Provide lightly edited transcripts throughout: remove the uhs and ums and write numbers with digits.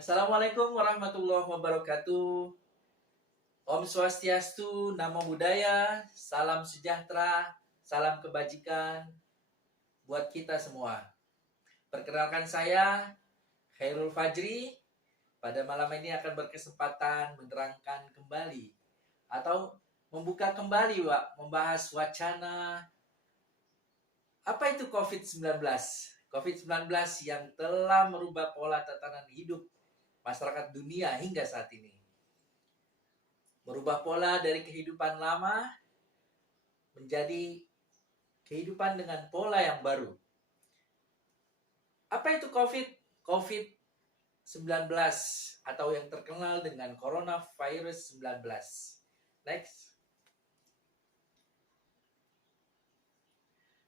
Assalamualaikum warahmatullahi wabarakatuh. Om Swastiastu, Namo Buddhaya, salam sejahtera, salam kebajikan buat kita semua. Perkenalkan saya Khairul Fajri. Pada malam ini akan berkesempatan menerangkan kembali atau membuka kembali membahas wacana apa itu COVID-19. COVID-19 yang telah merubah pola tatanan hidup masyarakat dunia hingga saat ini. Merubah pola dari kehidupan lama menjadi kehidupan dengan pola yang baru. Apa itu COVID? COVID-19 atau yang terkenal dengan coronavirus 19. Next.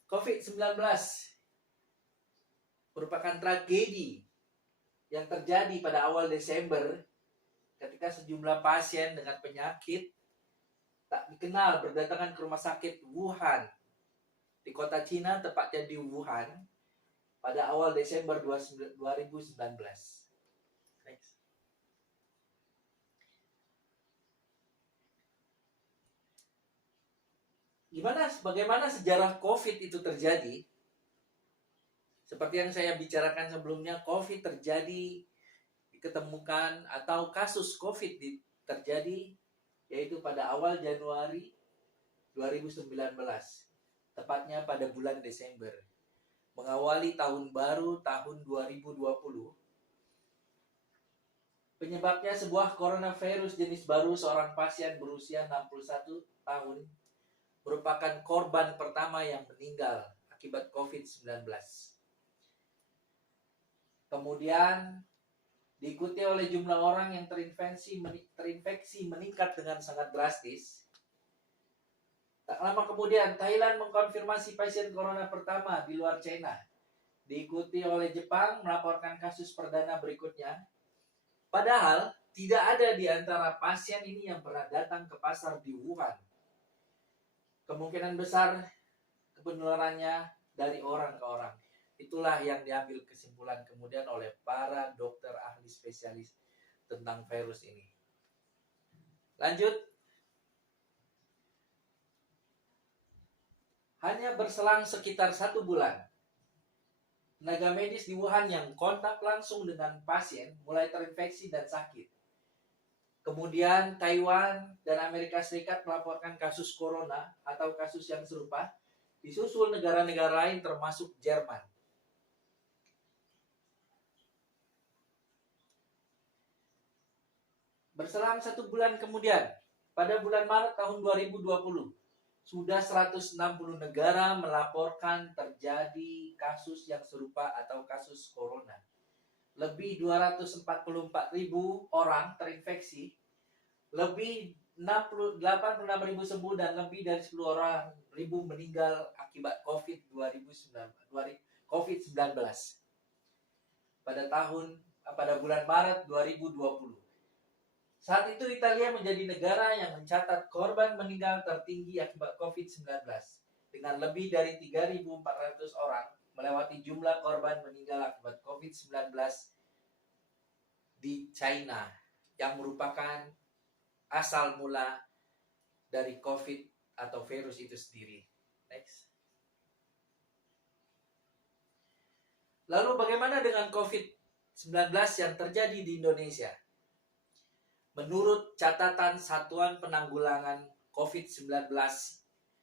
COVID-19 merupakan tragedi yang terjadi pada awal Desember ketika sejumlah pasien dengan penyakit tak dikenal berdatangan ke rumah sakit Wuhan di kota Cina, tepatnya di Wuhan, pada awal Desember 2019. Next. Bagaimana sejarah COVID itu terjadi? Seperti yang saya bicarakan sebelumnya, COVID terjadi, diketemukan atau kasus COVID terjadi yaitu pada awal Januari 2019, tepatnya pada bulan Desember, mengawali tahun baru tahun 2020. Penyebabnya sebuah coronavirus jenis baru. Seorang pasien berusia 61 tahun merupakan korban pertama yang meninggal akibat COVID-19. Kemudian diikuti oleh jumlah orang yang terinfeksi meningkat dengan sangat drastis. Tak lama kemudian, Thailand mengkonfirmasi pasien corona pertama di luar China. Diikuti oleh Jepang melaporkan kasus perdana berikutnya. Padahal tidak ada di antara pasien ini yang pernah datang ke pasar di Wuhan. Kemungkinan besar penularannya dari orang ke orang. Itulah yang diambil kesimpulan kemudian oleh para dokter ahli spesialis tentang virus ini. Lanjut. Hanya berselang sekitar 1 bulan, tenaga medis di Wuhan yang kontak langsung dengan pasien mulai terinfeksi dan sakit. Kemudian Taiwan dan Amerika Serikat melaporkan kasus corona atau kasus yang serupa, disusul negara-negara lain termasuk Jerman. Berselang 1 bulan kemudian, pada bulan Maret tahun 2020, sudah 160 negara melaporkan terjadi kasus yang serupa atau kasus corona. Lebih 244.000 orang terinfeksi, lebih 86.000 sembuh, dan lebih dari 10.000 meninggal akibat COVID-19 pada bulan Maret 2020. Saat itu Italia menjadi negara yang mencatat korban meninggal tertinggi akibat COVID-19 dengan lebih dari 3.400 orang, melewati jumlah korban meninggal akibat COVID-19 di China yang merupakan asal mula dari COVID atau virus itu sendiri. Next. Lalu bagaimana dengan COVID-19 yang terjadi di Indonesia? Menurut catatan Satuan Penanggulangan COVID-19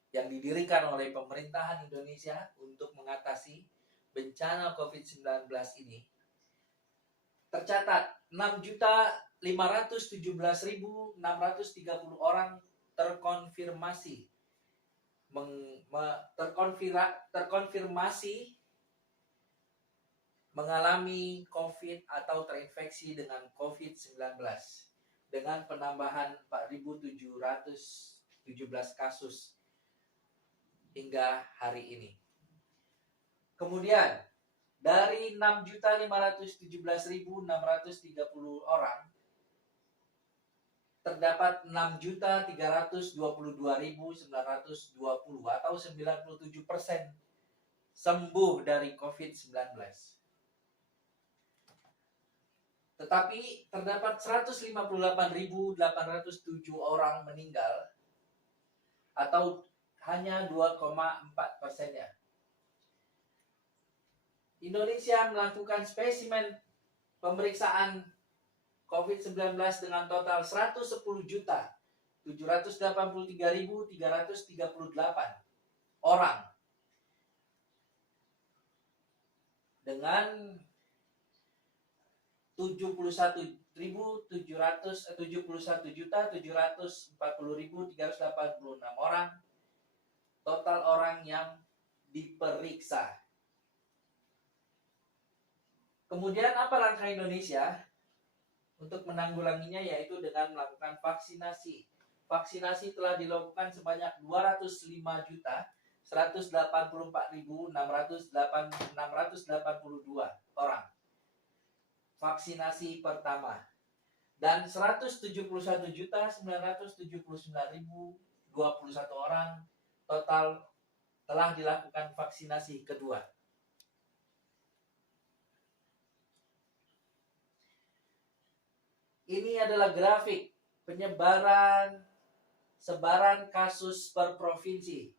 yang didirikan oleh pemerintahan Indonesia untuk mengatasi bencana COVID-19 ini, tercatat 6.517.630 orang terkonfirmasi mengalami COVID atau terinfeksi dengan COVID-19 dengan penambahan 4.717 kasus hingga hari ini. Kemudian dari 6.517.630 orang, terdapat 6.322.920 atau 97% sembuh dari COVID-19. Tetapi terdapat 158.807 orang meninggal atau hanya 2,4%-nya. Indonesia melakukan spesimen pemeriksaan COVID-19 dengan total 110.783.338 orang dengan 71.740.386 orang total orang yang diperiksa. Kemudian apa langkah Indonesia untuk menanggulanginya, yaitu dengan melakukan vaksinasi. Vaksinasi telah dilakukan sebanyak 205.184.682 orang. Vaksinasi pertama. Dan 171.979.021 orang total telah dilakukan vaksinasi kedua. Ini adalah grafik sebaran kasus per provinsi.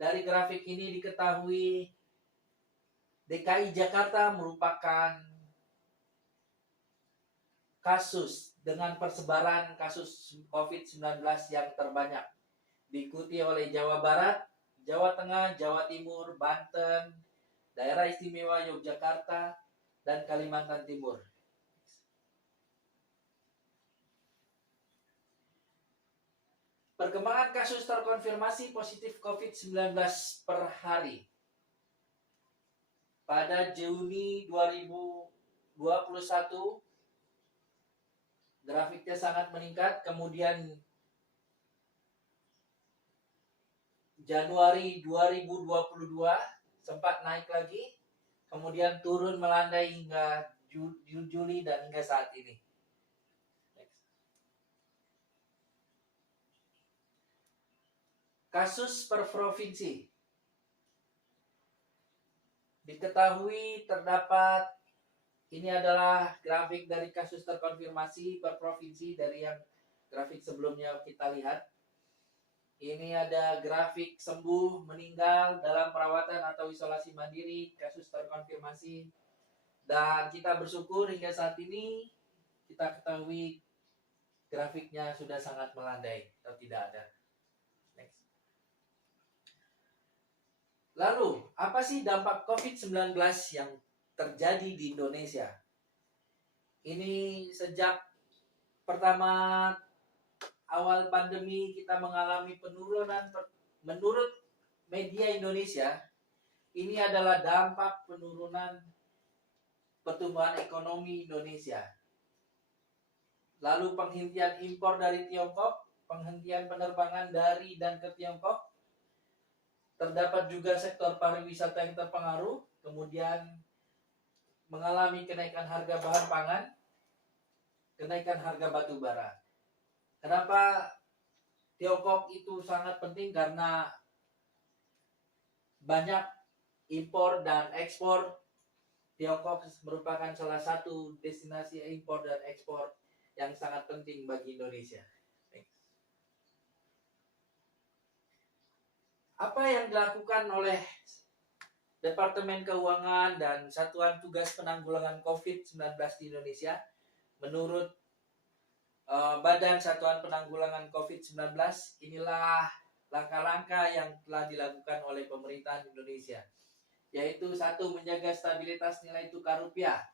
Dari grafik ini diketahui DKI Jakarta merupakan kasus dengan persebaran kasus COVID-19 yang terbanyak. Diikuti oleh Jawa Barat, Jawa Tengah, Jawa Timur, Banten, Daerah Istimewa Yogyakarta, dan Kalimantan Timur. Perkembangan kasus terkonfirmasi positif COVID-19 per hari. Pada Juni 2021, grafiknya sangat meningkat. Kemudian Januari 2022 sempat naik lagi. Kemudian turun melandai hingga Juli dan hingga saat ini. Kasus per provinsi. Diketahui terdapat, ini adalah grafik dari kasus terkonfirmasi per provinsi dari yang grafik sebelumnya kita lihat. Ini ada grafik sembuh, meninggal, dalam perawatan atau isolasi mandiri, kasus terkonfirmasi. Dan kita bersyukur hingga saat ini kita ketahui grafiknya sudah sangat melandai atau tidak ada. Lalu, apa sih dampak COVID-19 yang terjadi di Indonesia? Ini sejak pertama awal pandemi kita mengalami penurunan. Menurut media Indonesia, ini adalah dampak penurunan pertumbuhan ekonomi Indonesia. Lalu penghentian impor dari Tiongkok, penghentian penerbangan dari dan ke Tiongkok. Terdapat juga sektor pariwisata yang terpengaruh, kemudian mengalami kenaikan harga bahan pangan, kenaikan harga batu bara. Kenapa Tiongkok itu sangat penting? Karena banyak impor dan ekspor. Tiongkok merupakan salah satu destinasi impor dan ekspor yang sangat penting bagi Indonesia. Apa yang dilakukan oleh Departemen Keuangan dan Satuan Tugas Penanggulangan COVID-19 di Indonesia? Menurut Badan Satuan Penanggulangan COVID-19, inilah langkah-langkah yang telah dilakukan oleh pemerintahan Indonesia, yaitu 1. Menjaga stabilitas nilai tukar rupiah,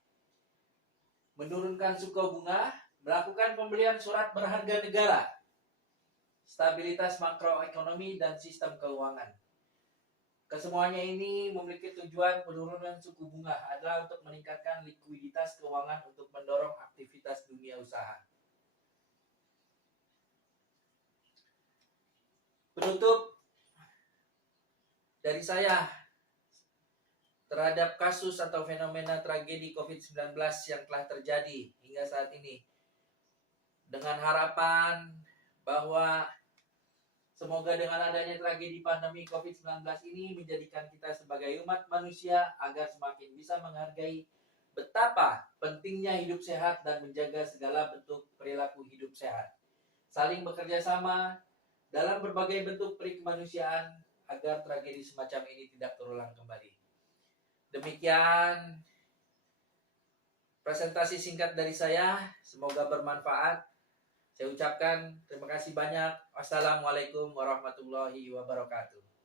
menurunkan suku bunga, melakukan pembelian surat berharga negara, stabilitas makroekonomi dan sistem keuangan. Kesemuanya ini memiliki tujuan. Penurunan suku bunga adalah untuk meningkatkan likuiditas keuangan untuk mendorong aktivitas dunia usaha. Penutup dari saya terhadap kasus atau fenomena tragedi COVID-19 yang telah terjadi hingga saat ini, dengan harapan bahwa semoga dengan adanya tragedi pandemi COVID-19 ini menjadikan kita sebagai umat manusia agar semakin bisa menghargai betapa pentingnya hidup sehat dan menjaga segala bentuk perilaku hidup sehat. Saling bekerja sama dalam berbagai bentuk perikemanusiaan agar tragedi semacam ini tidak terulang kembali. Demikian presentasi singkat dari saya, semoga bermanfaat. Saya ucapkan terima kasih banyak. Wassalamualaikum warahmatullahi wabarakatuh.